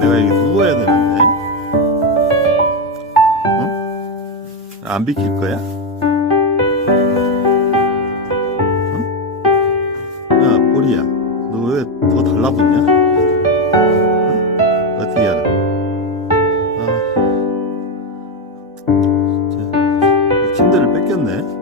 내가 이게 누워야 되는데 응? 안 비킬 거야? 응? 야 보리야 너 왜 더 달라붙냐? 어? 어떻게 하라 아, 침대를 뺏겼네